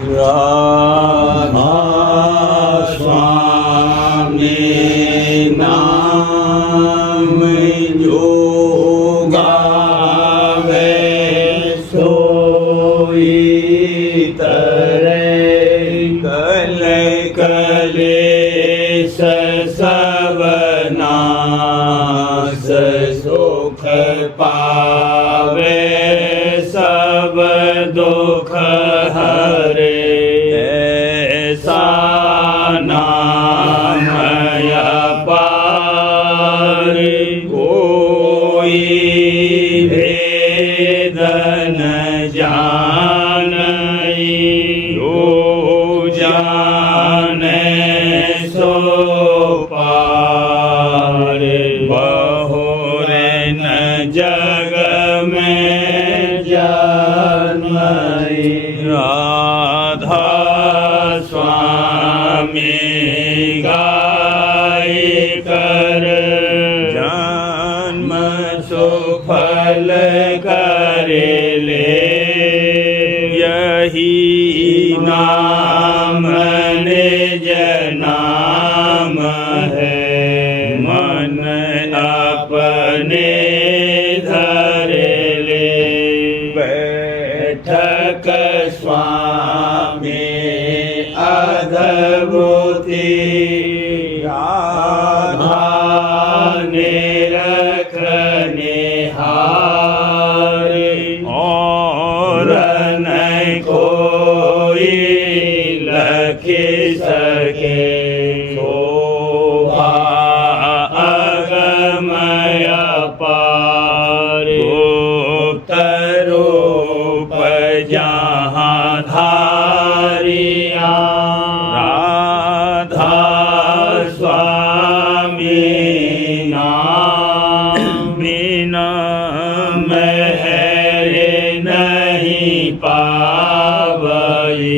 राधा स्वामी नाम जो गावे सोई तरे कल कलेश सब नाश सुख पावे सब दुख हरे ऐसा नाम अपार कोई भेद न जानई जो जाने सो पार बहुरे न जग में जन्मई राधा स्वामी गाय कर जन्म सुफल करे ले यही नाम निज नाम है मन अपने धरे ले बैठक स्वामी अद्भुति राधा निरख निहार और नहीं कोई लखी सके शोभा अगमय पार गुप्त रूप जहाँ धारिया राधा स्वामी नाम बिना मेरे नहीं पावई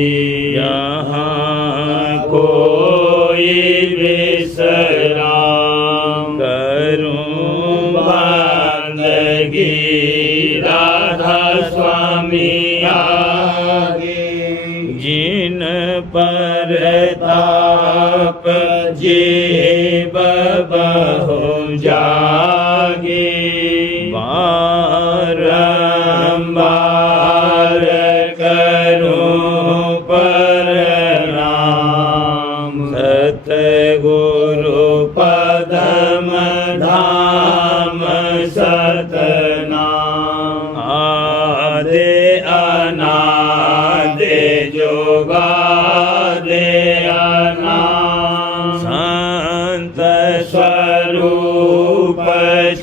यहाँ कोई विश्राम करूं बंदगी राधा स्वामी आगे जिन पर ताप जीव बहु जागे बारंबार करूं प्रणाम सतगुरु पदम धाम सतनाम आदे अनादे जोगादे अनाम संत स्वरूप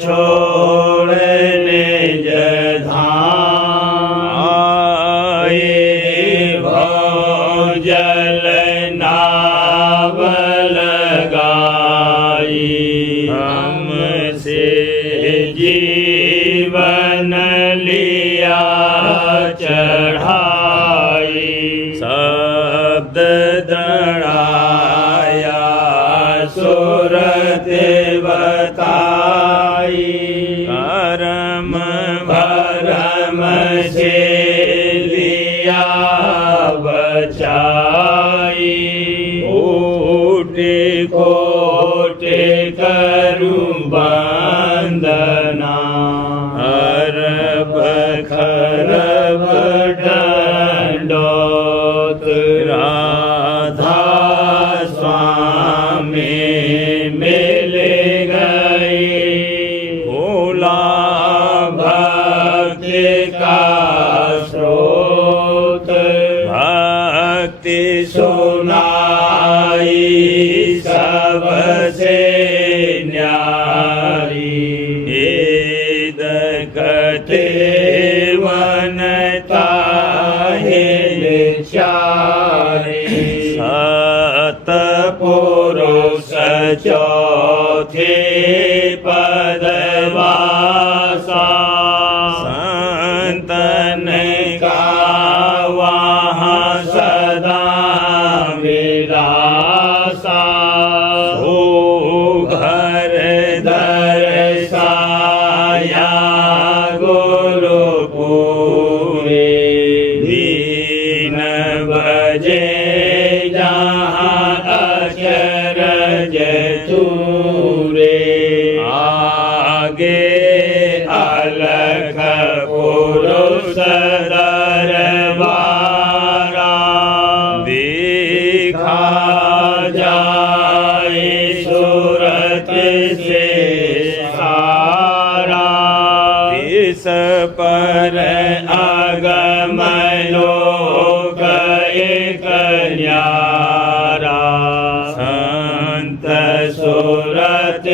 छोड़ने जधाम आए भोजल नाव लगाई हमसे जीवन लिया चढ़ाई शब्द दड़ाया सुरत बताई करम भरम से लिया बचाई कोटि कोटि करूं वंदना अरब खरब दंडोत राधा स्वामी मिल गई भोला भक्ति का स्रोत भक्ति सुनाई सबसे न्यारी वेद कथे वनता है चारी सत पुरुष चौथे पदवासा संतन का वहाँ सदा विलासा हो घर दर्शाया गुरु पूरे दीन भय जे जहाँ अचरज तूरे आगे अलख पुरुष दरबारा देखा जाए सूरत से सारा इस पर अगमयो एक न्यारा संत सूरत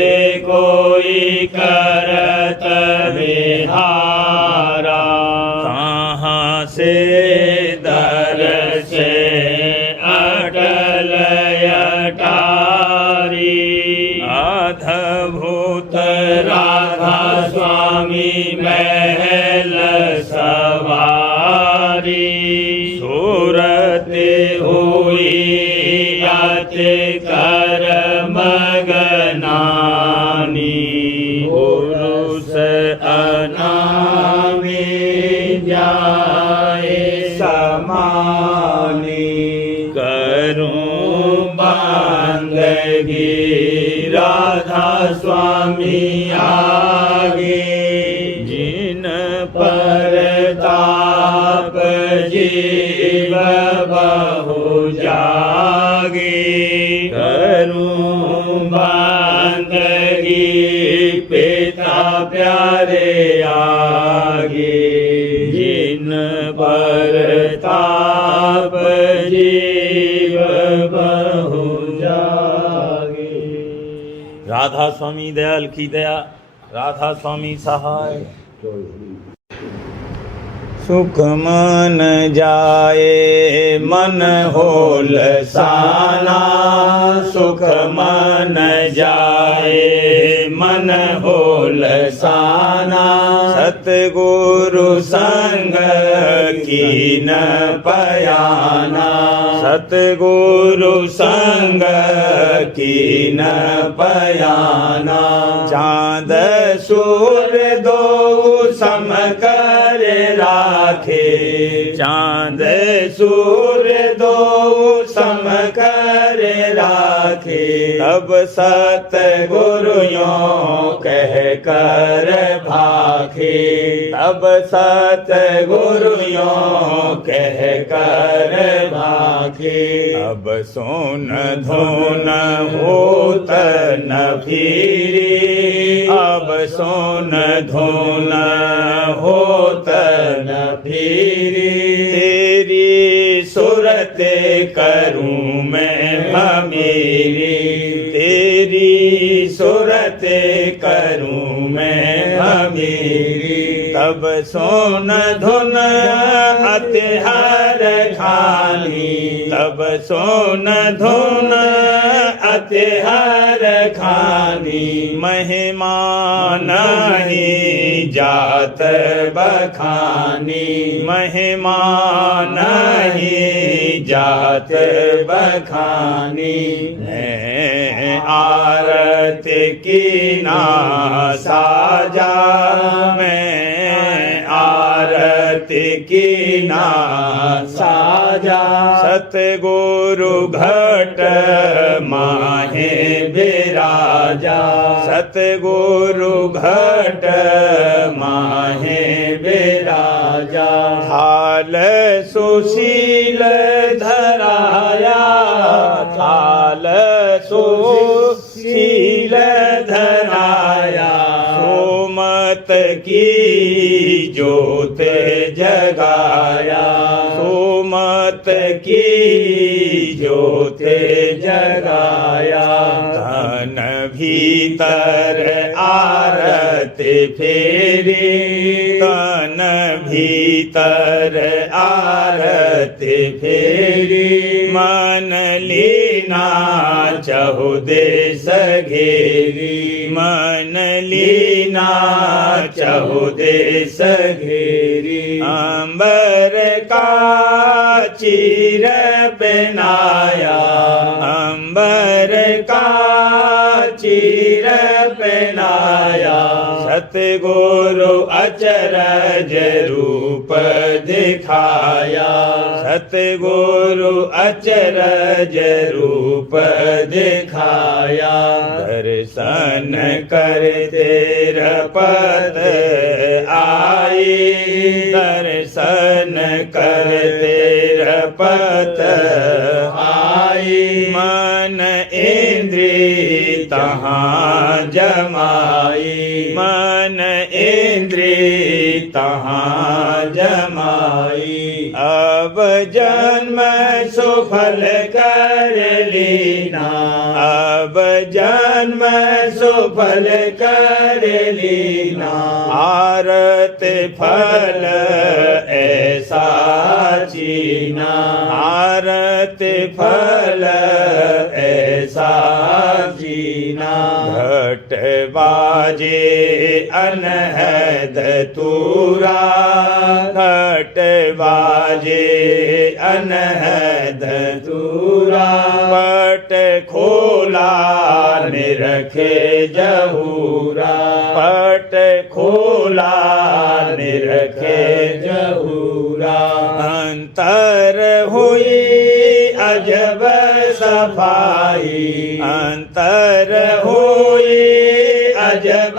कोई करत विहारा कहाँ से दर से अटल अटारी अद्भुत राधा स्वामी महल सवारी सूरत हुई अति कर मगनानी पुरुष अनामी जाए समानी करूं बंदगी राधा स्वामी आगे जिन पर ताप जीव बहु जागे करूं बंदगी पिता प्यारे आगे जिन पर ताप जीव बहु जागे। राधा स्वामी दयाल की दया, राधा स्वामी सहाय। सुख मन जाए मन होल साना, सुख मन जाए मन होल साना, सतगुरु संग कीन पयाना, सतगुरु संग कीन पयाना, चाँद सूर्य दो सम कर राखे, चाँद सूर्य दो सम कर राखे, तब सतगुरु यों कह कर भाखे, तब सतगुरु यों कह कर भाखे, अब सोन धोन होत न फिरी, अब सोन धोन होत न फिरी, तेरी सूरत करूं मैं हमेरी, तेरी सूरत करूं मैं हमेरी, तब सोन धुन अति हर खानी, तब सोन धुन अति हर खानी, महिमा नहीं जात बखानी, महिमा नहीं जात बखानी, मैं आरत की ना साजा, मैं आरत की ना साजा, सतगुरु घट माहे बिराजा, सतगुरु घट माहे बिराजा, थाल सुशील धराया, थाल सुशील धराया, सोमत की ज्योत जगाया, सोमत की ज्योत जगाया, तन भीतर आरत फेरी, तन भीतर आरत फेरी, मन लीना चहु देश घेरी, मन लीना चहु देश घेरी, अंबर का चीर पहनाया, अंबर का चीर पहनाया, सतगुरु अचरज रूप रूप दिखाया सतगुरु अचरज रूप दिखाया दर्शन करते रपत आई दर्शन करते रपत आई मन इंद्री तहाँ जमाई मन इंद्री तहाँ जमाई अब जन्म सुफल कर लीना अब जन्म सुफल कर लीना आरत फल ऐसा चीना आरत फल ऐसा जीना घट बाजे अनहद तूरा घट बाजे अनहद तूरा पट खोला निरखे जहूरा पट खोला निरखे जहूरा अंतर हुई अजब सफाई अंतर हुई अजब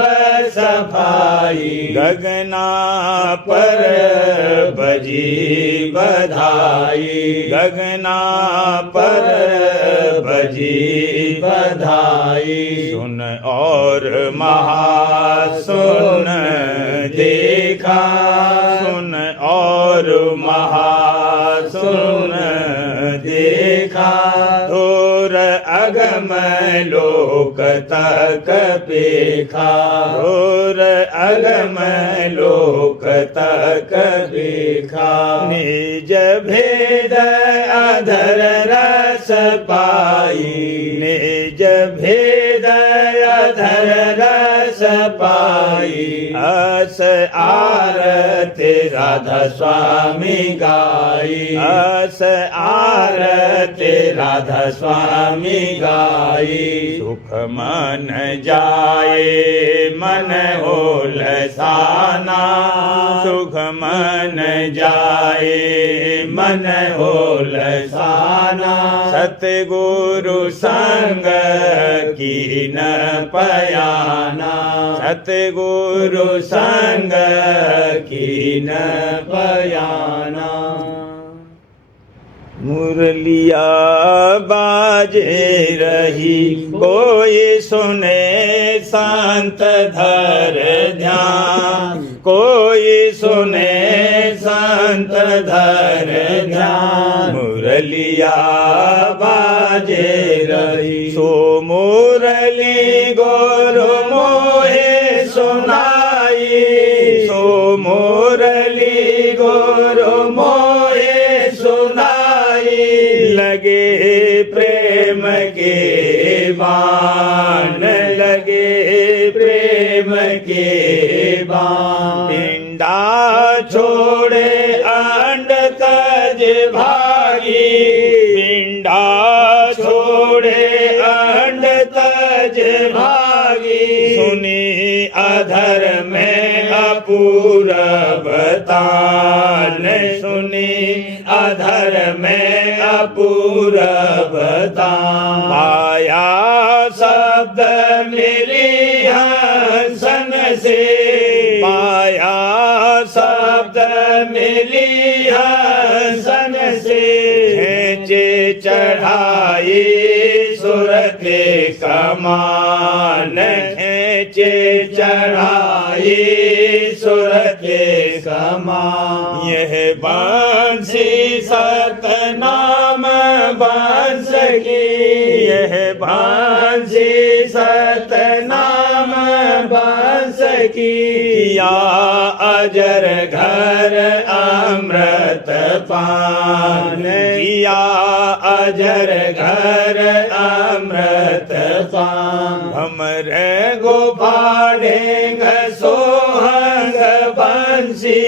सफाई गगना पर बजी बधाई गगना पर बजी बधाई सुन और महासुन देखा सुन और महासुन देखा दूर अगम लोक तक पेखा दूर अगम लोक तक पेखा निज भेद अधर रस पाई निज भेद अधर रस पाई अस आरती राधा स्वामी गाई अस आरती राधा स्वामी गाई सुख मन जाए मन हो लसाना सुख मन जाए मन हो लसाना सतगुरु संग की न पयाना सतगुरु संग की न पयाना मुरलिया बाजे रही कोई सुने शांत धर ध्यान कोई सुने शांत धर ध्यान मुरलिया बाजे रही सो मुरली गुरु मोहे सुनाई सो मुरली गुरु मोहे सुनाई लगे प्रेम के बाण लगे प्रेम के बाण पिंडा छोड़े अंड तज भागी पिंडा छोड़े अंड तज भागी सुनी अधर में अपूरब तान सुनी अधर में अपूरब तान आया शब्द मिली हंसन से पाया शब्द मिली हंसन से खींचे चढ़ाई सुरते कमान खींचे चढ़ाई सुरते कमान यह बांसी सतनाम बांस की यह बांसी सतनाम बांस की या अजर घर अमृत पान किया अजर घर अमृत पान हमरे गोपाढ़ेंग सोहंग बंसी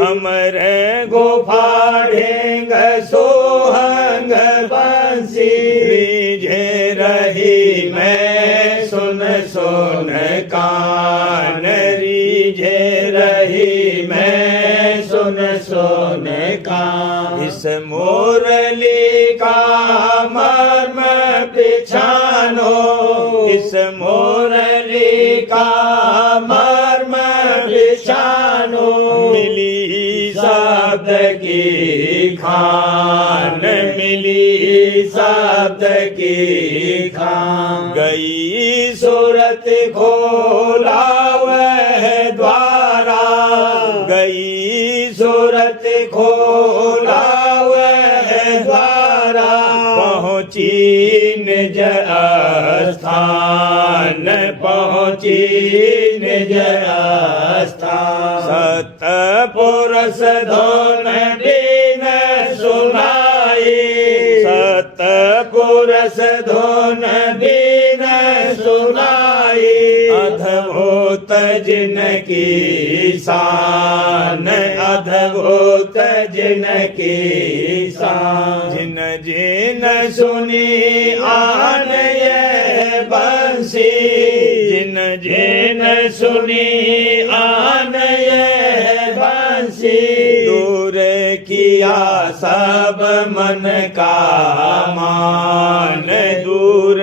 हमरे गोपाढ़ेंग सोहंग बंसी रीझे रही मैं सुन सुन कान रीझे रही मैं सुन इस मुरली का मर्म पिछानो, इस मुरली का मर्म पिछानो, मिली शब्द की खान, मिली शब्द की खान, गई सूरत खोला वह द्वारा, गई सूरत खोला वह द्वारा, पहुँची निज स्थान, पहुँची निज स्थान, सतपुरुष धुन बीन सुनाई, सतपुरुष धुन बीन सुनाई, अद्भुत जिनकी शान, अद्भुत जिनकी शान, जिन जिन सुनी आन ये बंसी, जिन जिन सुनी आन ये बंसी, दूर किया सब मन का मान, दूर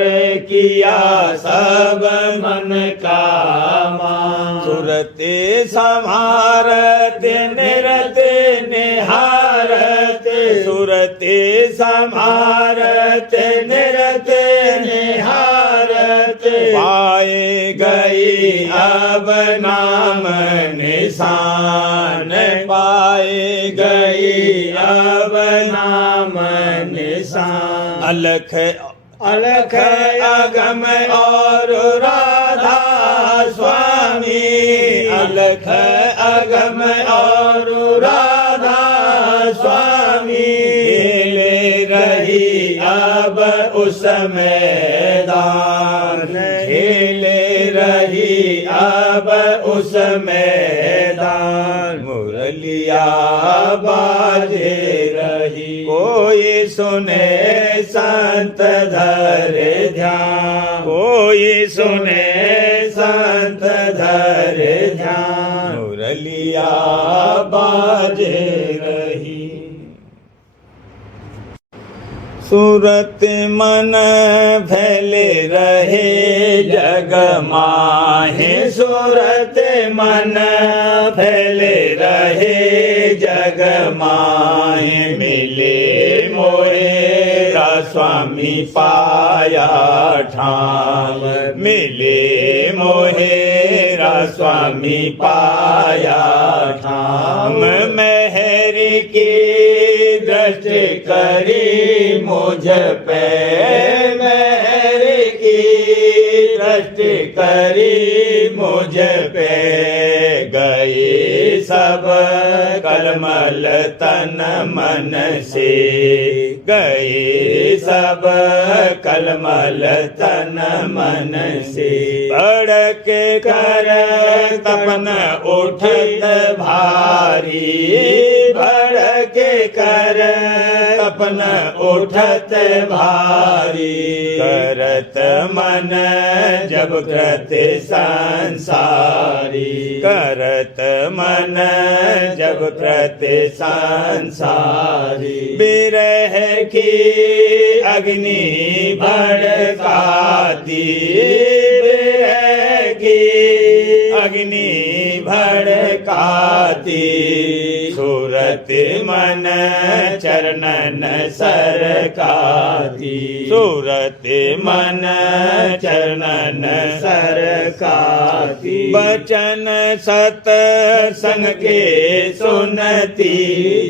किया सब मन का मान, सुरते संहारत निरत निहारत, सुरते संहारत निरत निहारत, पाए गई अब नाम निशान, पाए गई अब नाम निशान, अलख अलख अगम और राधा स्वामी, अलख अगम और राधा स्वामी, खेले रही अब उस मैदान, खेले रही अब उस मैदान, मुरलिया बाजे रही, कोई सुने संत धरे ध्यान, कोई सुने संत धरे ध्यान, मुरलिया बाजे रही। सूरत मन फैले रहे जग माहे, सूरत मन फैले रहे जग माहे, मिले मोहेरा स्वामी पाया ठाम, मिले मोहेरा स्वामी पाया ठाम, मेहर की दृष्टि करी मुझ पे, मेहर की दृष्टि करी मुझ पे, गए सब कलमल तन मन से, गए सब कलमल तन मन से, भड़क कर तपन उठत भारी, भड़क कर तपन उठत भारी, करत मन जब कृत संसारी, करत मन जब कृत संसारी, बिरह की अग्नि भड़काती, बिरह की अग्नि भड़काती, सूरत मन चरणन सरकाती, सूरत मन चरणन सरकाती, बचन सत संग के सुनती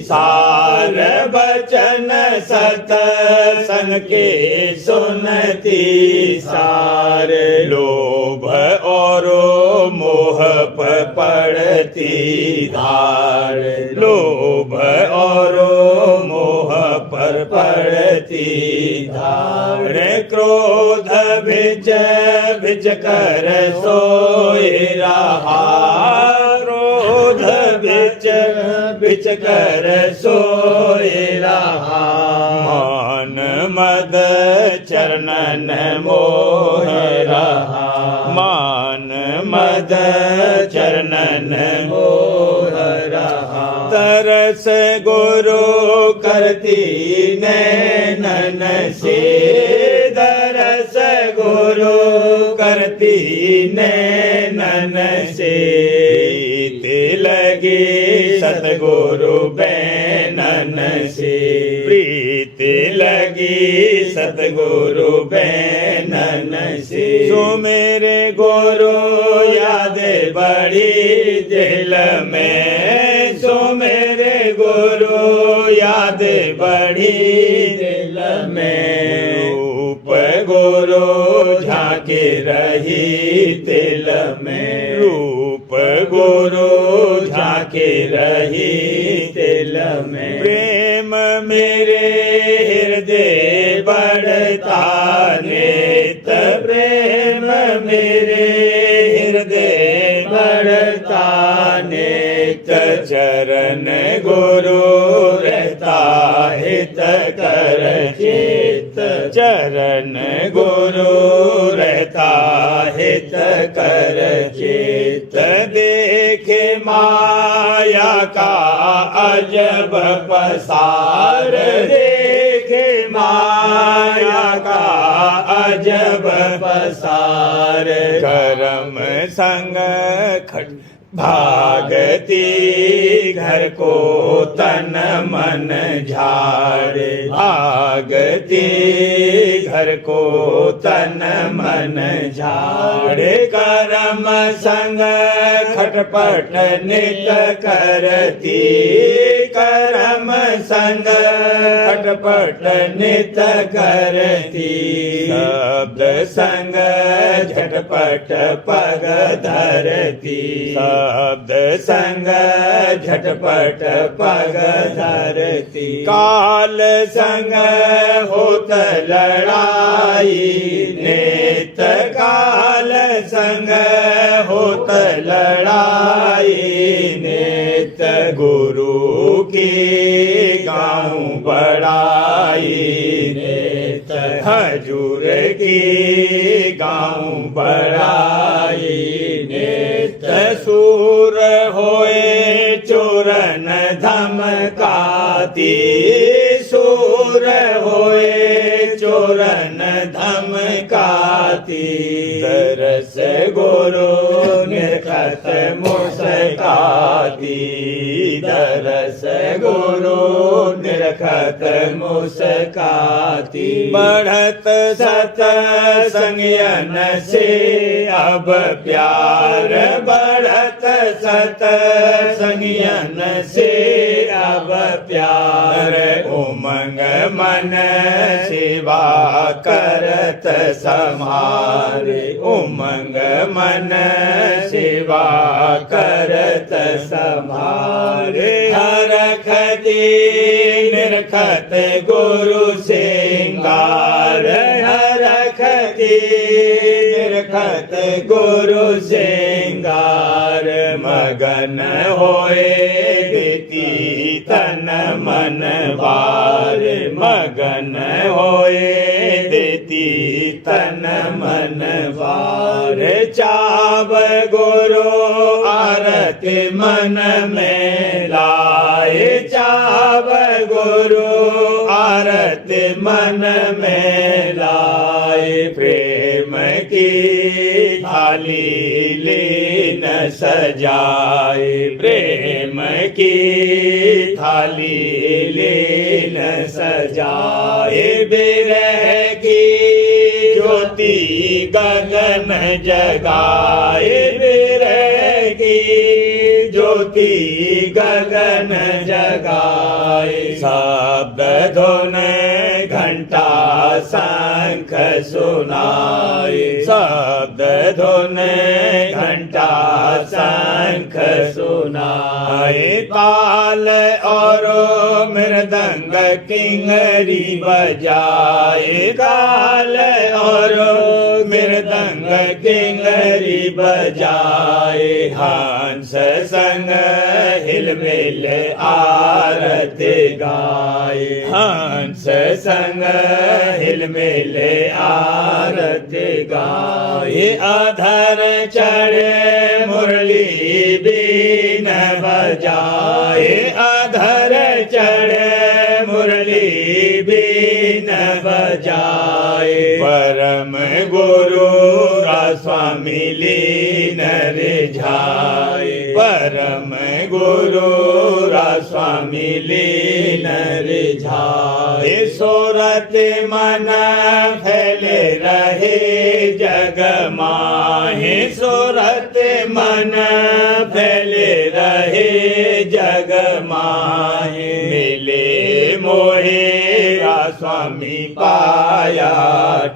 सार, बचन सत संग के सुनती सार, लोभ और मोह पड़ती धार, लोभ और मोह पर पड़ती धार, क्रोध भिज भिज कर सोए रहा, क्रोध भिज भिज कर सोए रहा, मान मद चरणन मोह रहा, मान मद चरणन मोह रहा, दरस गुरु करती नैनन से, दरस गुरु करती नैनन से, प्रीति लगी सतगुरु बैनन से, प्रीति लगी सतगुरु बैनन से। सो मेरे गुरु याद बड़ी दिल में, सो मेरे गुरु याद बड़ी दिल में, रूप गुरु झांके रही दिल में, रूप गुरु झांके रही दिल में। प्रेम मेरे हृदय बढ़ता नित, प्रेम मेरे हृदय बढ़ता नित, चरण गुरु रहता हित कर चित, चरण गुरु रहता हित कर चित। देखे माया का अजब पसार, देखे माया का अजब पसार, कर्म संग खट भागती घर को तन मन झाड़े, भागती घर को तन मन झाड़े, कर्म संग खटपट नित करती, कर्म संग खटपट नित करती, शब्द संग झटपट पग धरती, शब्द संग झटपट पग धरती, काल संग होत लड़ाई नित, काल संग होत लड़ाई नित, गुरु की गाऊं बड़ाई नित, हजूर की गाऊं बड़ाई नित, सूर होए चोरन धमकाती, सूर होए चोरन धमकाती, दरस गुरु निर्खत मुस्काती, दरस गुरु निर्खत मुस्काती, बढ़त सत संयन से अब प्यार, बढ़त सत संयन से अब प्यार, उमंग मन सेवा करत समारे, उमंग मन सेवा करत समारे, हरखती निरखत गुरु सिंगार, हरखती निरखत गुरु सिंगार, मगन होए देती तन मन वार, मगन होए देती तन मन वार, चाव गुरु आरत मन में लाए, चाव गुरु आरत मन में लाए, प्रेम की थाली लीन सजाए, प्रेम की थाली लीन सजाए, बिरह की ज्योति गगन जगाए, बिरह की ज्योति गगन जगाए, शब्द धुन घंटा शंख सुनाए, शब्द धुन घंटा शंख सुनाए, ताल और मृदंग किंगरी बजाए, ताल और मृदंग किंगरी बजाए, हंस संग हिलमिल आरत गाए, हंस संग मिल मिल आरती गाए। अधर चढ़े मुरली बीन बजाए। अधर चढ़े मुरली बीन बजाए। परम गुरु स्वामी लीन रिझाए। परम गुरु स्वामी लीन रिझाए। सोरत मन फैले रहे जग माहे। सोरत मन फैले रहे जग माहे। मिले मोहे स्वामी पाया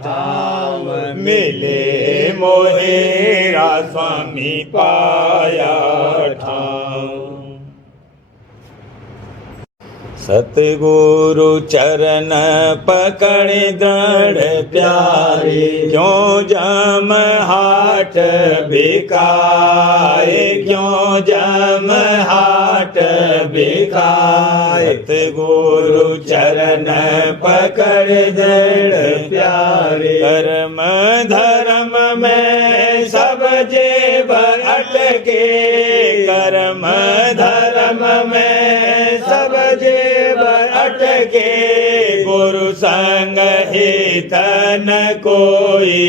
ठाव। मिले मोहे स्वामी पाया ठाव। सतगुरु चरण पकड़ दृढ़ प्यारे। क्यों जम हाट बिकाए। क्यों जम हाट बिकाए। सतगुरु चरण पकड़ दृढ़ प्यारे। कर्म धर्म में सब जेब अटके। कर्म धर्म में सब जेब अटके। गुरु संग हित न कोई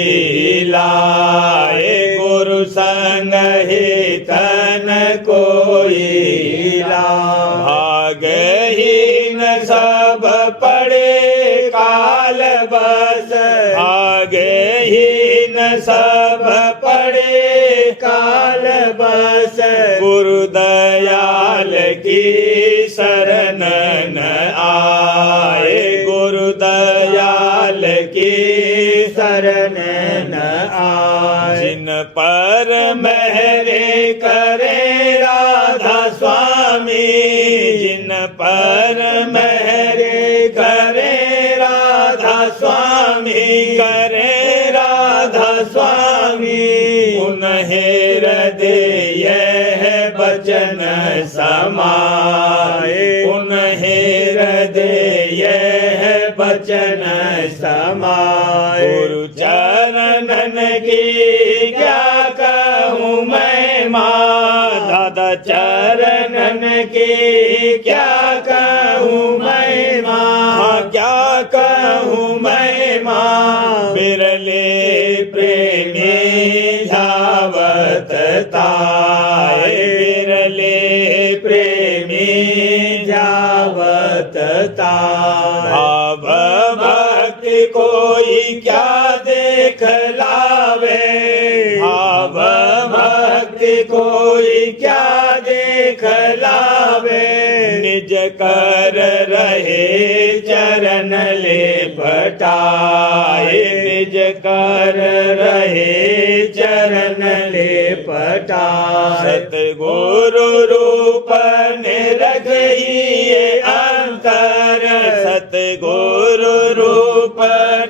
लाए। गुरु संग हित न कोई लाए। भागहीन सब पड़े काल बस। भागहीन सब पड़े काल बस। गुरु दयाल की शरण न आए। गुरु दयाल की शरण न आए। जिन पर मेहरे करे राधा स्वामी। जिन पर मेहरे करे राधा स्वामी। करे राधा स्वामी। उन्हें हृदय बचन समाए। उन्हें हृदय बचन समाए। गुरु चरणन की क्या कहूँ मैं माँ। दादा चरणन की क्या कहूँ मैं माँ। क्या कहूँ मैं माँ। बिरले प्रेमी धावत ताए। बिरले प्रेमी जावत ताए। भाव भक्ति कोई क्या देख लावे। भाव भक्ति कोई क्या देख लावे। निज कर रहे चरण ले पटाए। निज कर रहे चरण ले पटाए। सतगुरु रूप निरखिए अंतर। सतगुरु रूप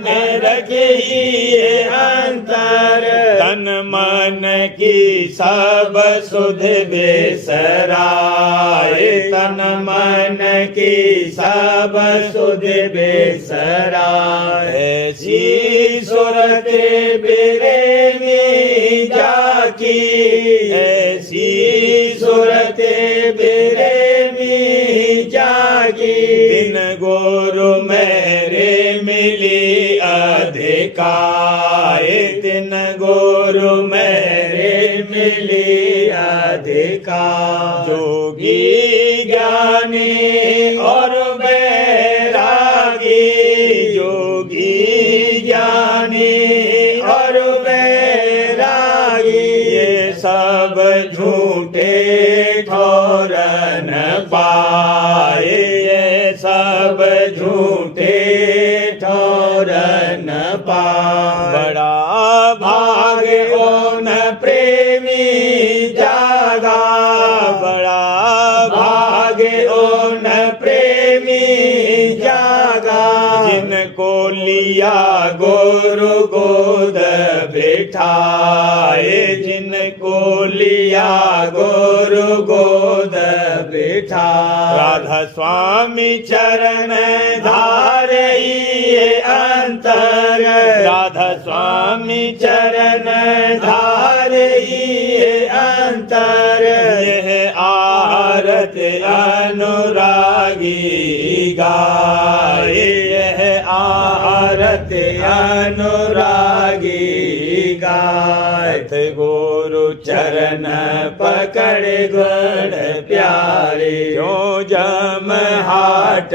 निरखिए अंतर। तन मन की सब सुध बेसराए। तन मन की सब सुध बेसराए। ऐसी सुरत बिरेमी जाकी। ऐसी सुरत बिरेमी जाकी। दिन गुरु मेरे मिली अधिकाए। दिन गुरु मेरे मिली अधिकार। जोगी ज्ञानी और बैरागी। जोगी ज्ञानी और बैरागी। ये सब झूठे ठौर न पाए। ये सब झूठे ठौर न पाए। बड़ा भाग ओन प्रेमी जागा। बड़ा भाग ओन प्रेमी जागा। जिनको लिया गुरु गोद बिठाए। जिनको लिया गुरु गोद बिठा। राधा स्वामी चरण धारे अंतर राधा स्वामी चरण धारे ये अंतर यह आरत अनुरागी गाए यह आरत अनुरागी गाए सतगुरु चरण पकड़ गुण प्यारे क्यों जम हाट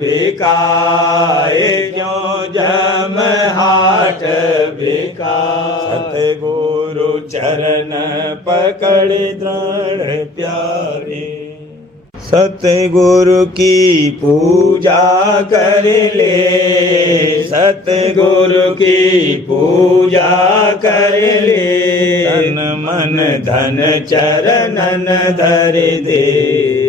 बिकाए क्यों जम हाट बिकाए सतगुरु चरण पकड़ दृढ़ प्यारे सतगुरु की पूजा कर ले सतगुरु की पूजा कर ले तन मन धन चरणन धर दे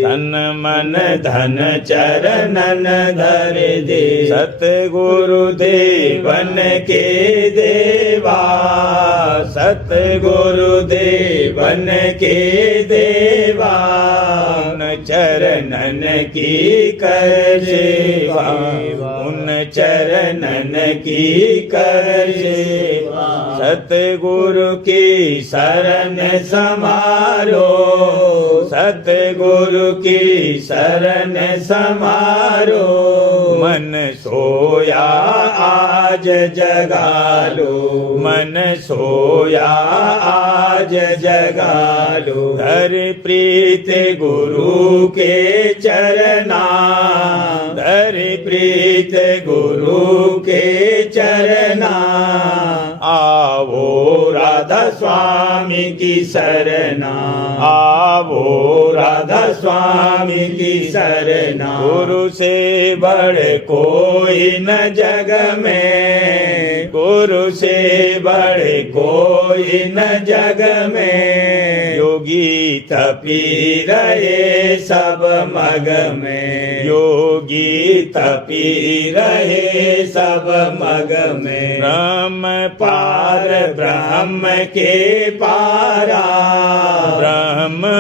तन मन धन चरणन धर दे सतगुरु देवन के देवा सतगुरु देवन के देवा चरणन की कर सेवा उन चरणन की कर सेवा सतगुरु की शरण समारो सतगुरु की शरण समारो मन सोया आज जगा लो मन सोया आज जगा लो धर प्रीत गुरु के चरना धर प्रीत गुरु के चरना आवो राधा स्वामी की शरणा आवो राधा स्वामी की शरणा गुरु से बढ़ कोई न जग में गुरु से बढ़ कोई न जग में योगी तपी रहे सब मग में योगी तपी रहे सब मग में ब्रह्म पार ब्रह्म के पारा ब्रह्म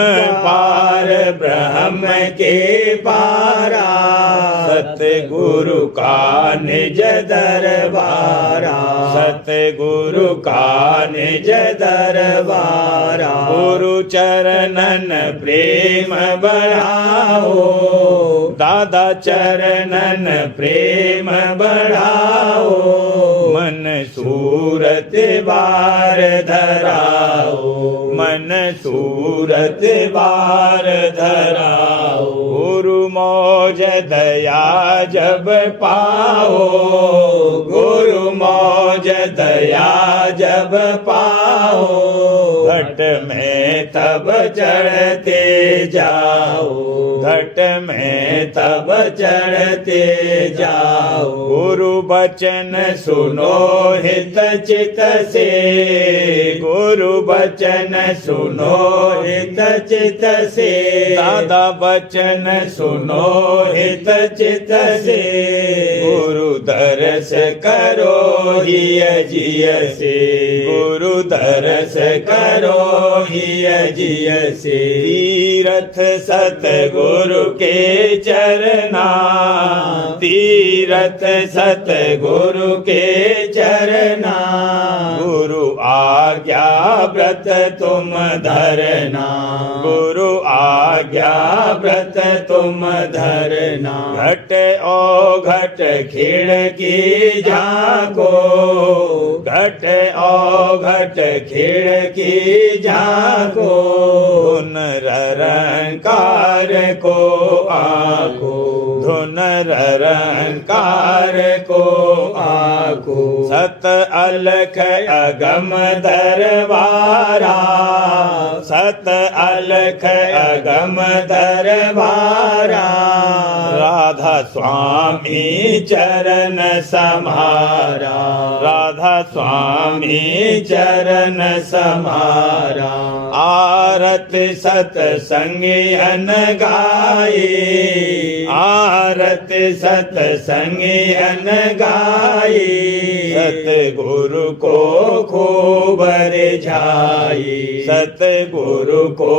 पार ब्रह्म के पारा सतगुरु का निज दरबारा सतगुरु का निज दरबारा गुरु चरणन प्रेम बढ़ाओ दादा चरणन प्रेम बढ़ाओ मन सूरत बार धराओ मन सूरत बार धराओ गुरु मौज दया जब पाओ गुरु मौज दया जब पाओ घट में तब चढ़ते जाओ घट में तब चढ़ते जाओ गुरु बचन सुनो हित चित से गुरु बचन सुनो हित चित से दादा बचन सुनो हित चित से गुरु दर्श करो हिय जिय से गुरु दर्श करो हिय जिय से तीरथ सतगुरु के चरना तीरथ सतगुरु के चरना गुरु आज्ञा व्रत तुम धरना गुरु आज्ञा व्रत तुम धरना घट ओ घट खिड़की झांको घट ओ घट खिड़की झांको धुन रंकार को आको धुन रंकार को आको सत अलख अगम दरबारा सत अलख अगम दरबारा राधा स्वामी चरण समारा राधा स्वामी चरण समारा आरत सतसंगियन गाए आरत सतसंगियन गाए सतगुरु को खूब रिझाई सतगुरु को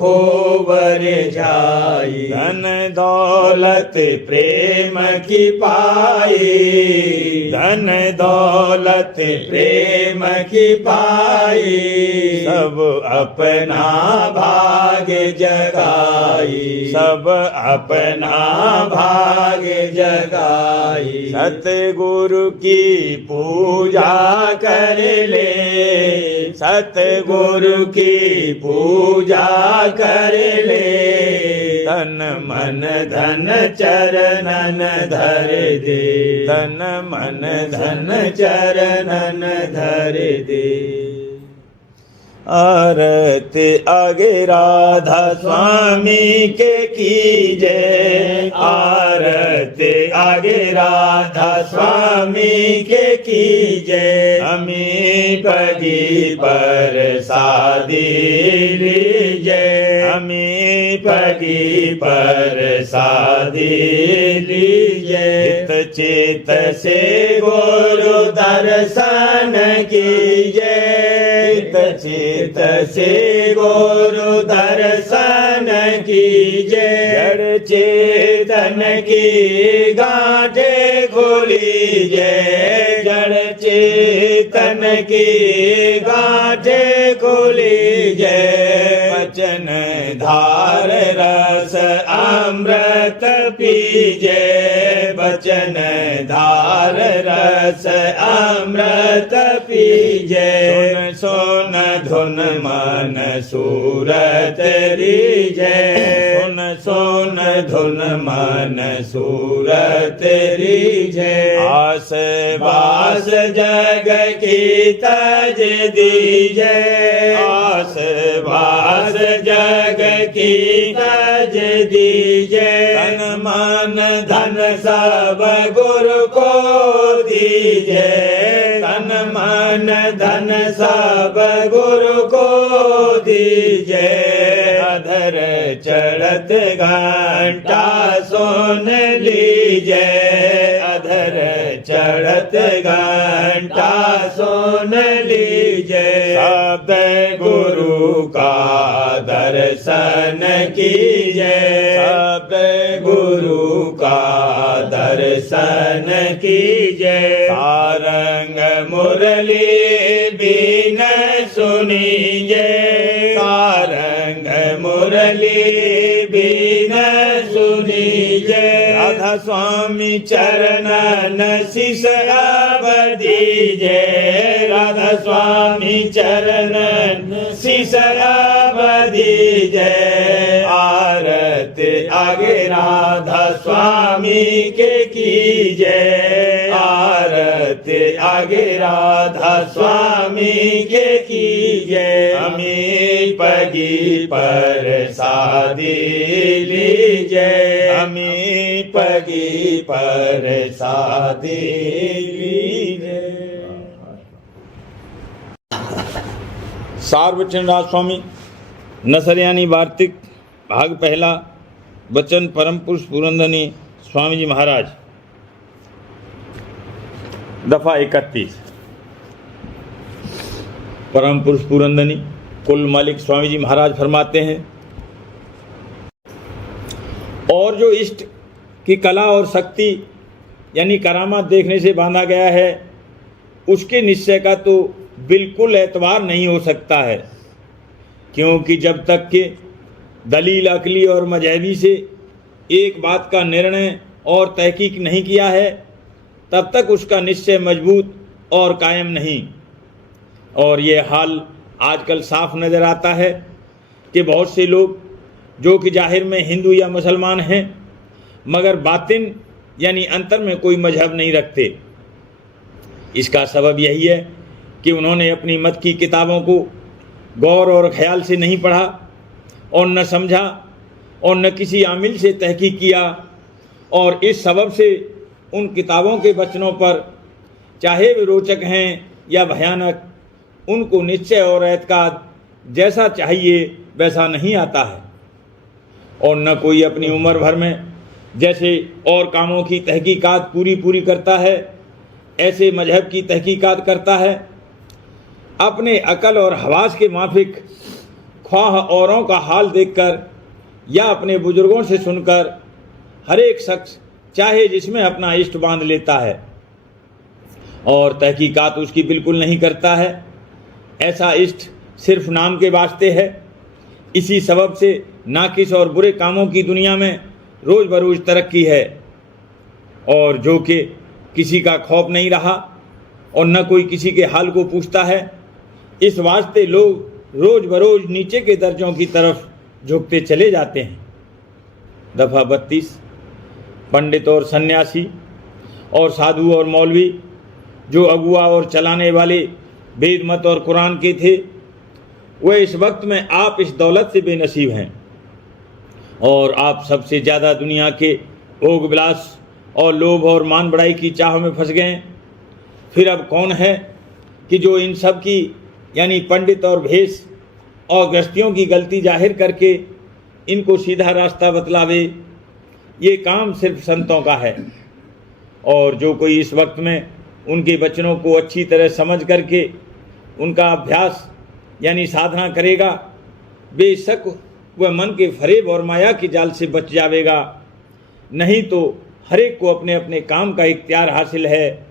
खूब रिझाई धन दौलत प्रेम की पाई धन दौलत प्रेम की पाई, सब अपना भाग जगाई, सब अपना भाग जगाई। सतगुरु की पूजा कर ले, सतगुरु की पूजा कर ले, तन मन धन चरणन धर दे, तन मन धन चरणन धर दे। आरती आगे राधा स्वामी के कीजय, आरती आगे राधा स्वामी के कीजय। हमी पगी पर शादी लीजय, हमी पगी पर शादी लीजय। चित चित से गुरु दर्शन कीजय, चित से गुरु दर्शन कीजय। जड़ चेतन की गांठे खोली जय, जड़ चेतन की गांठे खोली जय। वचन धार रस अमृत पीजय, वचन धार रस अमृत पीजय। सुन सुन धुन मन सूरत रीजय, सुन सुन धुन मन सूरत रीजय। आस बास जग की तज दीजय, आस बास जग की तज दीजय। तन मन धन सब गुरु को दीजय, तन मन धन सब गुरु को दीजय। अधर चढ़त घंटा सुन लीजय, अधर चढ़त घंटा सुन लीजय। शब्द गुरु का दर्शन कीजय, शब्द गुरु का दर्शन कीजय। सारंग मुरली बीन सुनीजय, सारंग मुरली बीन सुनीजय। राधा स्वामी चरणन शीश अब दीजय, राधा स्वामी चरणन शीश अब दीजय। आरती आगे राधा स्वामी के कीजय, आरती आगे राधा स्वामी के कीजय। हमी पगी पर शादी लीजय, हमी पगी पर शादी लीजय। सार्वचन राज स्वामी नसरियानी वार्तिक भाग पहला। वचन परम पुरुष पुरंदनी स्वामी जी महाराज। दफा 31। परम पुरुष पुरंदनी कुल मालिक स्वामी जी महाराज फरमाते हैं, और जो इष्ट की कला और शक्ति यानी करामात देखने से बांधा गया है, उसके निश्चय का तो बिल्कुल एतबार नहीं हो सकता है, क्योंकि जब तक के दलील अकली और मजहबी से एक बात का निर्णय और तहकीक नहीं किया है, तब तक उसका निश्चय मजबूत और कायम नहीं। और ये हाल आजकल साफ नज़र आता है कि बहुत से लोग जो कि जाहिर में हिंदू या मुसलमान हैं, मगर बातिन यानी अंतर में कोई मजहब नहीं रखते। इसका सबब यही है कि उन्होंने अपनी मत की किताबों को गौर और ख्याल से नहीं पढ़ा और न समझा और न किसी आमिल से तहकीक किया, और इस सबब से उन किताबों के वचनों पर चाहे वे रोचक हैं या भयानक, उनको निश्चय और एतकाद जैसा चाहिए वैसा नहीं आता है। और न कोई अपनी उम्र भर में जैसे और कामों की तहकीकात पूरी करता है, ऐसे मजहब की तहकीकात करता है। अपने अकल और हवास के माफिक ख्वाह औरों का हाल देखकर या अपने बुजुर्गों से सुनकर हर एक शख्स चाहे जिसमें अपना इष्ट बांध लेता है। और तहकीकात उसकी बिल्कुल नहीं करता है। ऐसा इष्ट सिर्फ नाम के वास्ते है। इसी सबब से नाकिस और बुरे कामों की दुनिया में रोज़ बरोज़ तरक्की है, और जो कि किसी का खौफ नहीं रहा और न कोई किसी के हाल को पूछता है। इस वास्ते लोग रोज़ बरोज़ नीचे के दर्जों की तरफ झुकते चले जाते हैं। दफ़ा 32। पंडित और सन्यासी और साधु और मौलवी जो अगुआ और चलाने वाले वेद मत और कुरान के थे, वे इस वक्त में आप इस दौलत से बेनसीब हैं, और आप सबसे ज़्यादा दुनिया के भोग विलास और लोभ और मान बढ़ाई की चाह में फंस गए। फिर अब कौन है कि जो इन सब की यानी पंडित और भेष और गृहस्थियों की गलती जाहिर करके इनको सीधा रास्ता बतलावे? ये काम सिर्फ संतों का है, और जो कोई इस वक्त में उनके वचनों को अच्छी तरह समझ करके उनका अभ्यास यानी साधना करेगा, बेशक वह मन के फरेब और माया के जाल से बच जाएगा। नहीं तो हर एक को अपने अपने काम का इख्तियार हासिल है।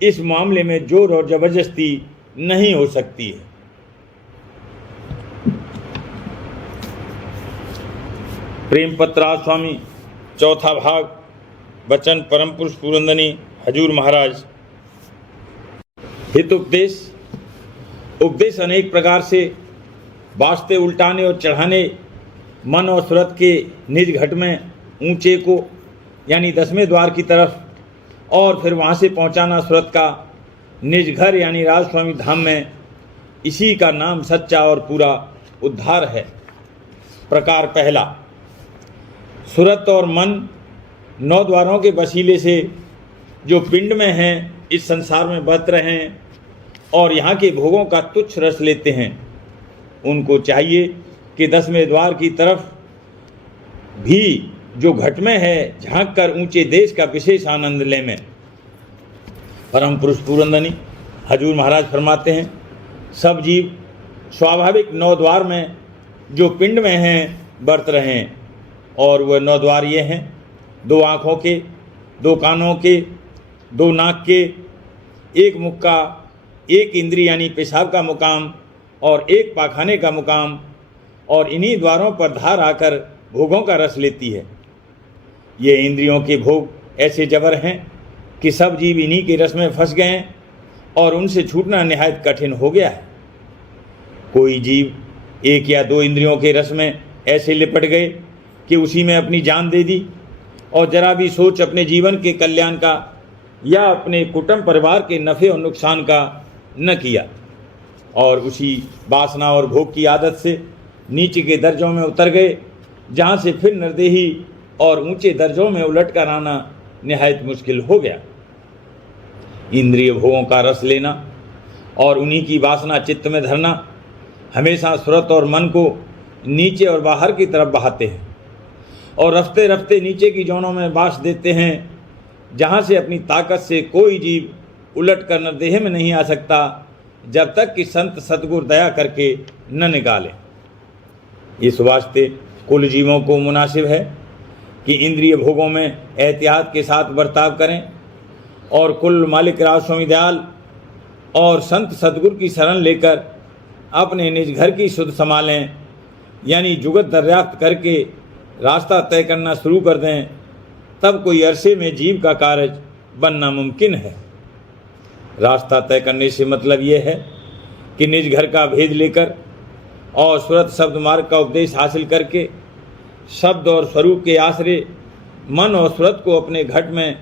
इस मामले में जोर और ज़बरदस्ती नहीं हो सकती है। प्रेम पत्रा स्वामी चौथा भाग। वचन परम पुरुष पुरंदनी हजूर महाराज। हित उपदेश। उपदेश अनेक प्रकार से वास्ते उल्टाने और चढ़ाने, मन और सूरत के निज घट में ऊंचे को यानी 10वें द्वार की तरफ, और फिर वहाँ से पहुँचाना सूरत का निज घर यानी राजस्वामी धाम में। इसी का नाम सच्चा और पूरा उद्धार है। प्रकार पहला, सूरत और मन 9 द्वारों के वसीले से जो पिंड में हैं, इस संसार में बत रहे हैं और यहाँ के भोगों का तुच्छ रस लेते हैं। उनको चाहिए कि 10वें द्वार की तरफ भी जो घट में है झांक कर ऊंचे देश का विशेष आनंद ले में। परम पुरुष पुरंदनी हजूर महाराज फरमाते हैं, सब जीव स्वाभाविक 9 द्वार में जो पिंड में हैं बरत रहे हैं, और वह 9 द्वार ये हैं: 2 आँखों के, 2 कानों के, 2 नाक के, 1 मुख का, 1 इंद्रिय यानी पेशाब का मुकाम और 1 पाखाने का मुकाम, और इन्हीं द्वारों पर धार आकर भोगों का रस लेती है। ये इंद्रियों के भोग ऐसे जबर हैं कि सब जीव इन्हीं के रस में फंस गए हैं और उनसे छूटना निहायत कठिन हो गया है। कोई जीव 1 या 2 इंद्रियों के रस में ऐसे लिपट गए कि उसी में अपनी जान दे दी और जरा भी सोच अपने जीवन के कल्याण का या अपने कुटुंब परिवार के नफ़े और नुकसान का न किया, और उसी वासना और भोग की आदत से नीचे के दर्जों में उतर गए, जहाँ से फिर निर्देही और ऊंचे दर्जों में उलट कर आना निहायत मुश्किल हो गया। इंद्रिय भोगों का रस लेना और उन्हीं की वासना चित्त में धरना हमेशा सूरत और मन को नीचे और बाहर की तरफ बहाते हैं और रफ्ते रफ्ते नीचे की जोनों में बास देते हैं, जहाँ से अपनी ताकत से कोई जीव उलट कर निर्देह में नहीं आ सकता जब तक कि संत सतगुरु दया करके न निकाले। इस वास्ते कुल जीवों को मुनासिब है कि इंद्रिय भोगों में एहतियात के साथ बर्ताव करें और कुल मालिक राजस्वामी दयाल और संत सतगुरु की शरण लेकर अपने निज घर की शुद्ध संभालें, यानी जुगत दर्याफ्त करके रास्ता तय करना शुरू कर दें। तब कोई अरसे में जीव का कार्य बनना मुमकिन है। रास्ता तय करने से मतलब ये है कि निज घर का भेद लेकर और सूरत शब्द मार्ग का उपदेश हासिल करके शब्द और स्वरूप के आश्रय मन और सूरत को अपने घट में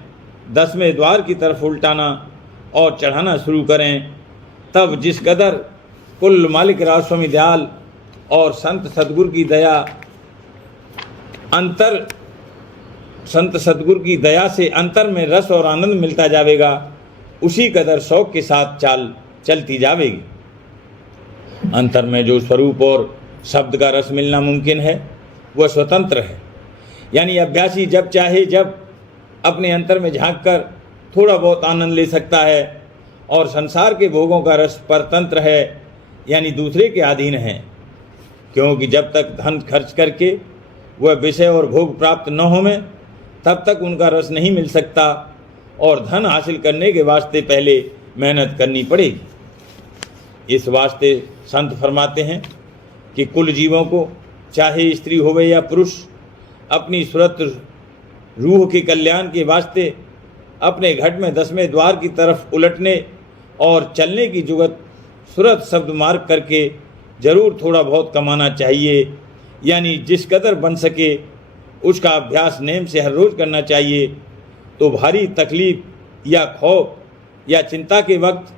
10वें द्वार की तरफ उल्टाना और चढ़ाना शुरू करें। तब जिस कदर कुल मालिक राजस्वामी दयाल और संत सतगुरु की दया से अंतर में रस और आनंद मिलता जाएगा, उसी कदर शौक के साथ चाल चलती जाएगी। अंतर में जो स्वरूप और शब्द का रस मिलना मुमकिन है वह स्वतंत्र है, यानी अभ्यासी जब चाहे जब अपने अंतर में झांक कर थोड़ा बहुत आनंद ले सकता है, और संसार के भोगों का रस परतंत्र है, यानी दूसरे के अधीन है। क्योंकि जब तक धन खर्च करके वह विषय और भोग प्राप्त न हो में तब तक उनका रस नहीं मिल सकता, और धन हासिल करने के वास्ते पहले मेहनत करनी पड़ेगी। इस वास्ते संत फरमाते हैं कि कुल जीवों को, चाहे स्त्री होवे या पुरुष, अपनी सुरत रूह के कल्याण के वास्ते अपने घट में 10वें द्वार की तरफ उलटने और चलने की जुगत सुरत शब्द मार्ग करके जरूर थोड़ा बहुत कमाना चाहिए। यानी जिस कदर बन सके उसका अभ्यास नेम से हर रोज़ करना चाहिए। तो भारी तकलीफ या खौफ या चिंता के वक्त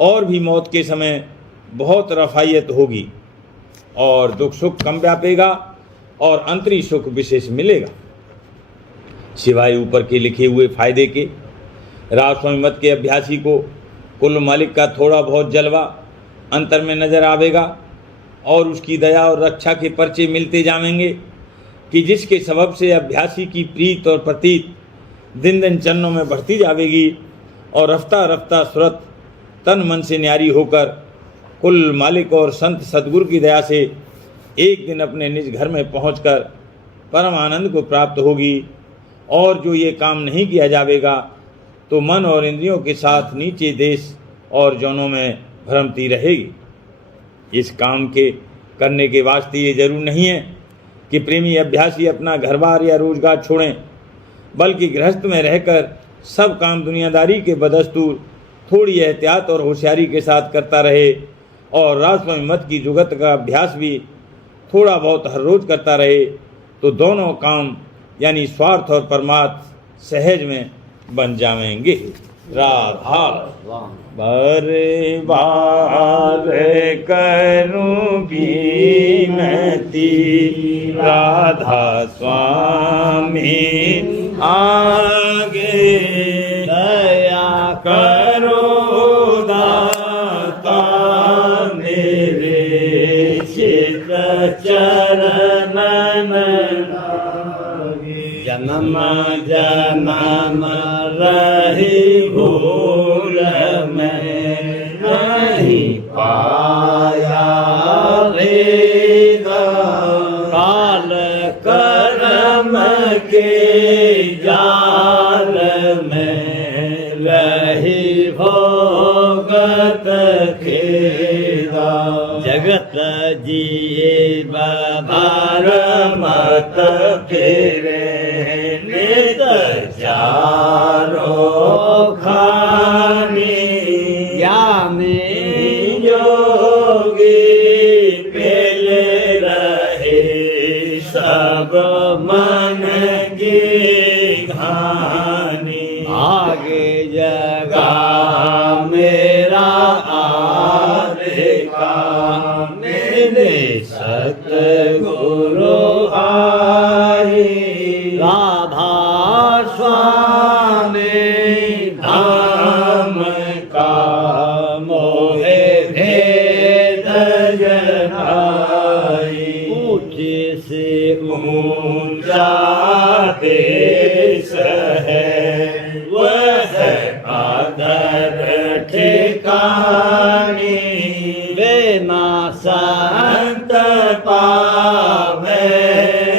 और भी मौत के समय बहुत रफ़ायत होगी और दुख सुख कम व्यापेगा और अंतरी सुख विशेष मिलेगा। सिवाय ऊपर के लिखे हुए फायदे के, रामस्वामी मत के अभ्यासी को कुल मालिक का थोड़ा बहुत जलवा अंतर में नजर आवेगा और उसकी दया और रक्षा के पर्चे मिलते जाएंगे कि जिसके सबब से अभ्यासी की प्रीत और प्रतीत दिन दिन चरणों में बढ़ती जाएगी और रफ्ता रफ्ता सुरत तन मन से न्यारी होकर कुल मालिक और संत सदगुरु की दया से एक दिन अपने निज घर में पहुंचकर परम आनंद को प्राप्त होगी। और जो ये काम नहीं किया जाएगा तो मन और इंद्रियों के साथ नीचे देश और जौनों में भ्रमती रहेगी। इस काम के करने के वास्ते ये जरूर नहीं है कि प्रेमी अभ्यासी अपना घर-बार या रोजगार छोड़ें, बल्कि गृहस्थ में रहकर सब काम दुनियादारी के बदस्तूर थोड़ी एहतियात और होशियारी के साथ करता रहे और रामस्वामी मत की जुगत का अभ्यास भी थोड़ा बहुत हर रोज करता रहे, तो दोनों काम यानी स्वार्थ और परमार्थ सहज में बन जाएंगे। राधा बारे बार करूं बीनती, राधा स्वामी आगे दया करो दाता मेरे चित चरणन जन्म जन्म रही भूल में नहीं पाया रे काल कर्म के जाल में रही भोगत खेदा जगत जिए बार मत फेरे नित चारो खानी ज्ञानी योगी पेले रहे सब मन की घानी आगे जगा मेरा आरे का मेरे सतगुरु आई राधा स्वामी धाम का मोहे भेद जनाई ऊंचे से ऊंचा देश है वह आदर ठिकानी बिना संत पावे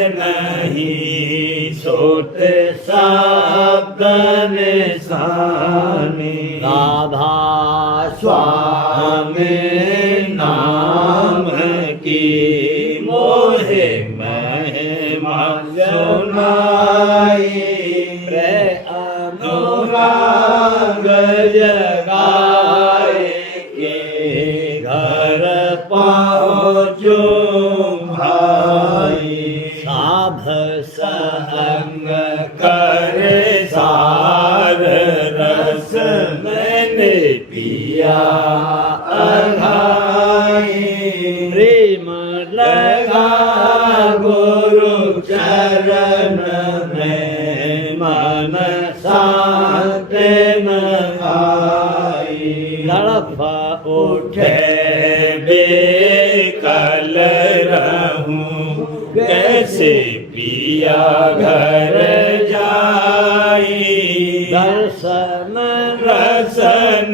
नहीं छोट शब्द निशानी राधा स्वामी नाम की मोहे महिमा सुनाई अनुराग जगाए के घर पहुँचो भाई साध संग करे सार रस मैंने पिया अघाई प्रेम लगा गुरु चरण में मन शांत न आई तड़प उठे बेकल रहूं कैसे पिया घर जाई दर्शन रसन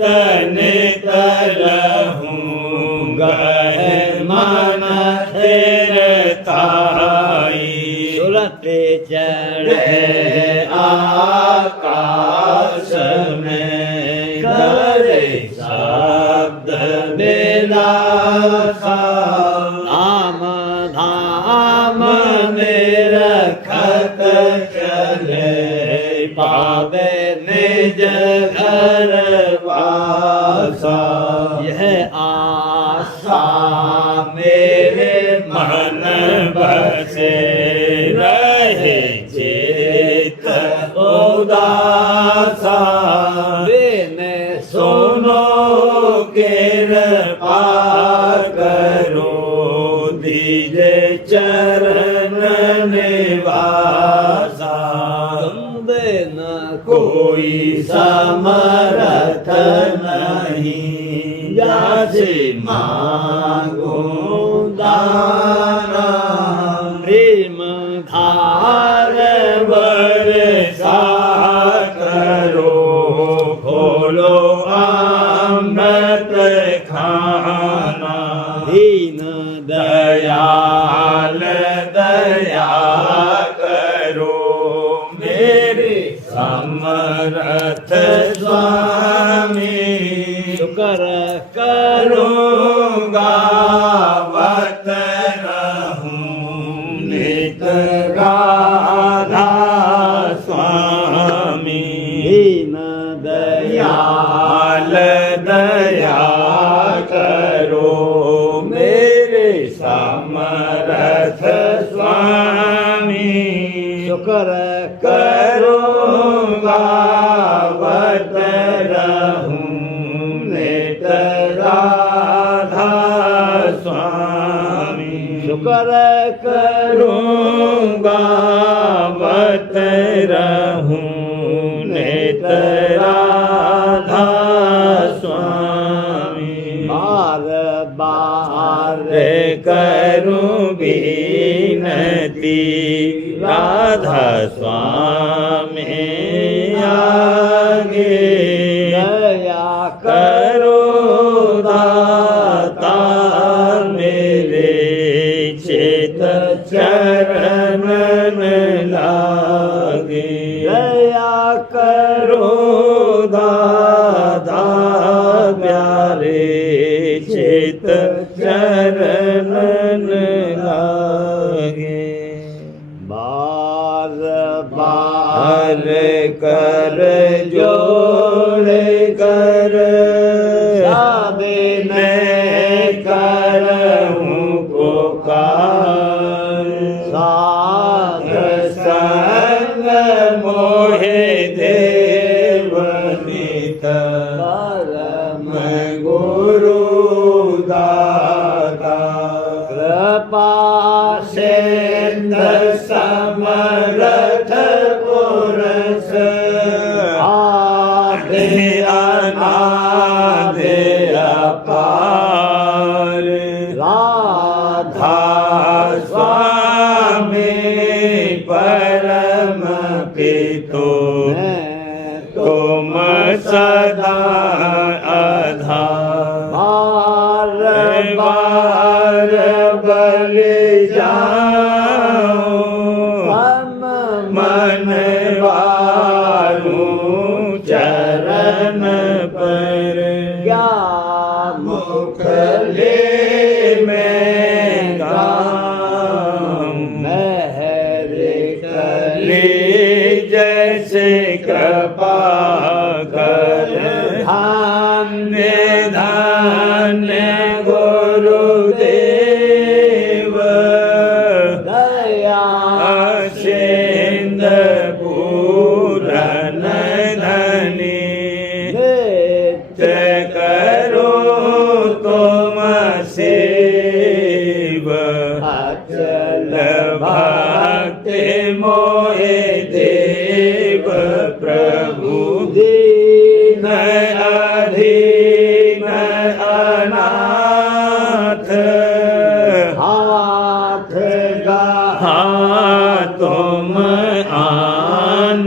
तन तरहूं गए मन फिरताई सुरत चढ़े आकाश परवासा यह आशा मेरे मन बसे रहे चित उदासा बेने सुनो कृपा करो दीजे चरण निवासा बेन कोई समर्थ नहीं जासे मांगो दाना प्रेम धार वर्षा करो खोलो अमृत खाना दीन दयाल दया करो मेरे समर्थ स्वामी शुकर करूँगा वत रहूं नित राधा स्वामी दीन दयाल दया करो मेरे समर्थ स्वामी शुकर करूँगा वत रहूं नित राधा स्वामी शुकर करूँगा वत रहूं नित राधा स्वामी बार बार करूं विनती राधा स्वामी आगे दया करो दाता मेरे चित चरण लागे दया करो दादा प्यारे चित चरण लागे बार बार कर जोड़ कर साधन करहूँ पुकार साध संग मोहे देवनित परम गुरु दाता कृपा सिंध समर्थ पुरुष आदि अनादि अपार राधा स्वामी परम पितो तुम सदा आधार बार बार बलि जाऊं हम मन वारूं चरण पर क्या मुख ले मैं गाऊं महर ले जैसे कृपा कर धान्य धान्य गुरुदेव दया सिंध पूरन धनी नित्य करो तुम सेव अचल भक्ति मोहे देव प्रभु दीन अधीन अनाथ हाथ गा तुम आन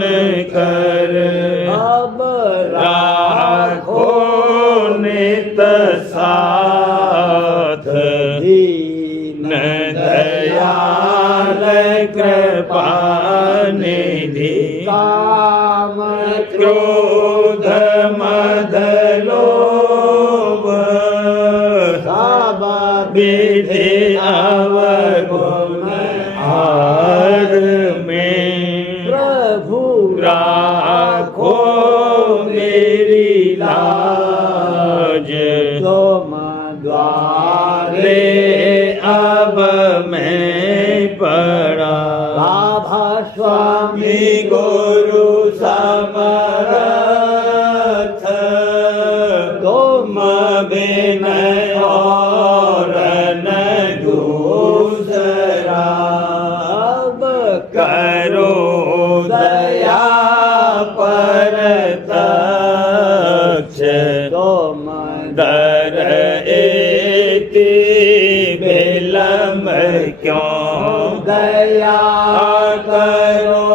कर अब राखो नित साथ दीन दयाल कृपा निधि काम क्रोध मद लोभ सब विधि अवगुण हार में प्रभु राखो मेरी लाज तुम द्वारे रे अब मैं पड़ा राधा स्वामी गुरु समर्थ तुम बिन और न दूसरा अब करो दया परतक्ष तुम डर एति विलम्ब क्यों दया करो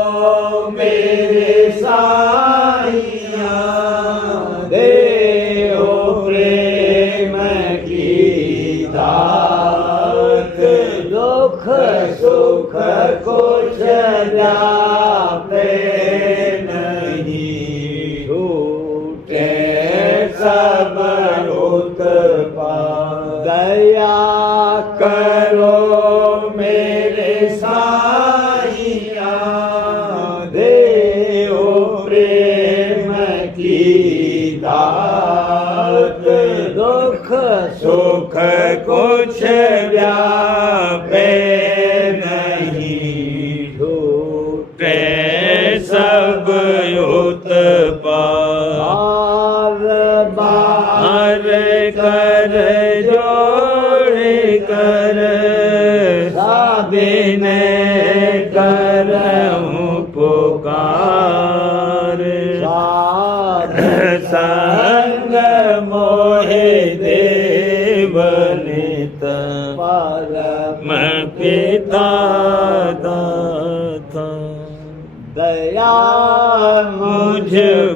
मेरे साईया देओ प्रेम की दात दुख सुख कुछ व्यापे नहीं छूटे सब उत्पाद दया करो मेरे साईया देओ प्रेम की दात दुख सुख कुछ व्यापे नहीं छूटे सब उत्पाद बार बार कर जोड़ कर बिने करऊं पुकार संग मोहे देवनित परम पिता दाता दया मुझ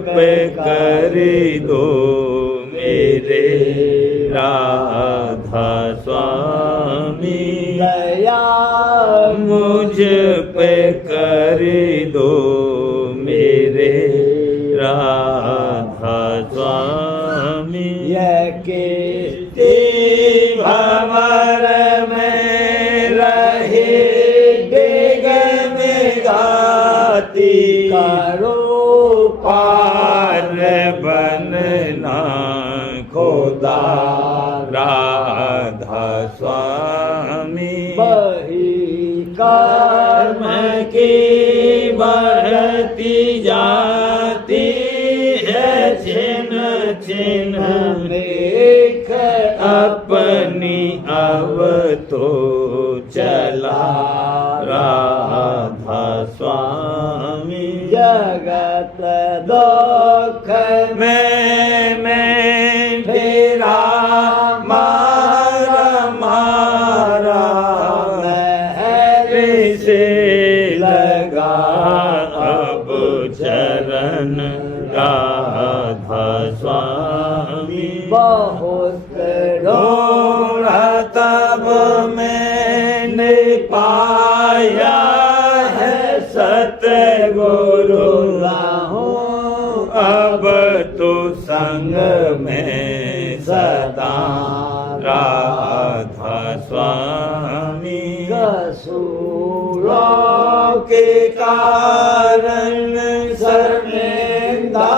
पे कर दो मेरे राधा स्वामी दया मुझ पे कर दो मेरे राधा स्वामी यह कीर्ति भंवर में रहे डिगन गाती करो पार बनना खुदा राधा स्वामी बही कर्म की बढ़ती जाती है छिन छिन नेक अपनी अब तो चला राधा स्वामी जगत दुख मैं तेरा मारा महर से लगा अब चरण राधा स्वामी बहुत ढूंढा तब मैंने पाया है सतगुरु अब तो संग में सदा राधा स्वामी कसूरों के कारण शर्मिंदा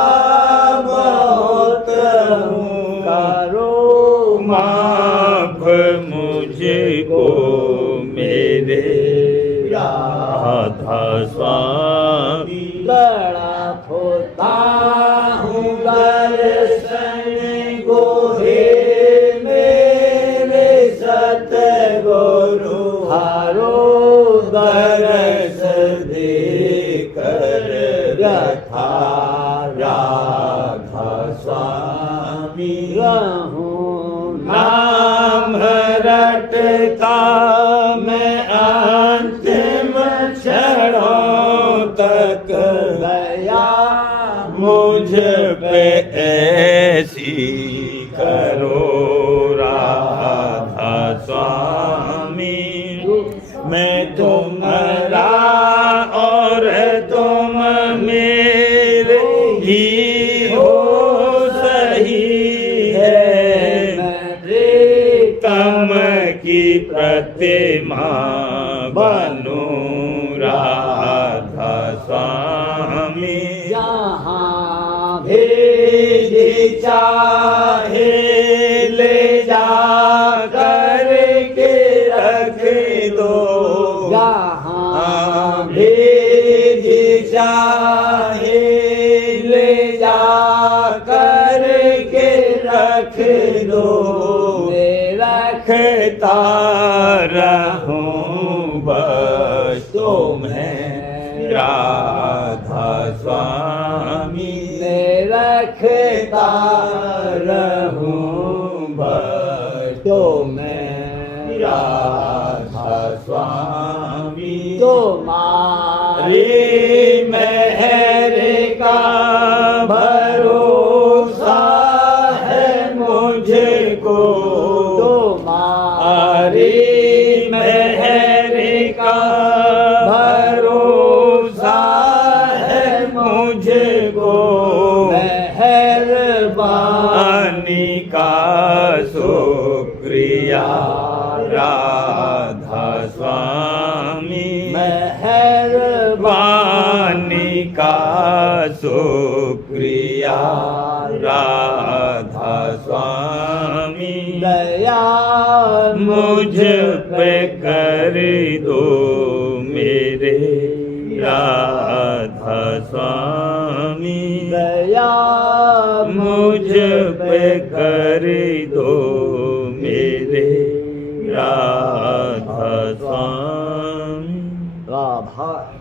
बहुत हूँ करो माफ मुझको मेरे राधा स्वामी बड़ा होता हूँ दर्शन को हे मेरे सतगुरु हारो दरस देकर रखा राधा स्वामी रहूं नाम रटता मैं अंतिम क्षणों तक दया मुझ पे ऐसी करो राधा स्वामी मैं तुम्हारा और तुम मेरे ही हो सही है तम की प्रतिमा बनूं राधा स्वामी जहाँ भेजी चाहे ले जा कर के रख दो जहाँ भेज चाहे ले जा कर के रख दो रखता रहूं बस तो मैं राधा स्वामी रखता रहूं बस तो मैं राधा स्वामी तुम्हारी मेहर का भरोसा है मुझको तुम्हारी मेहर का भरोसा है मुझको मेहरबानी का शुक्रिया राधा स्वामी मेहरबानी वाणी का शुक्रिया राधा स्वामी दया मुझ पे कर दो मेरे राधा स्वामी दया मुझ पे कर दो मेरे राधा स्वामी राधा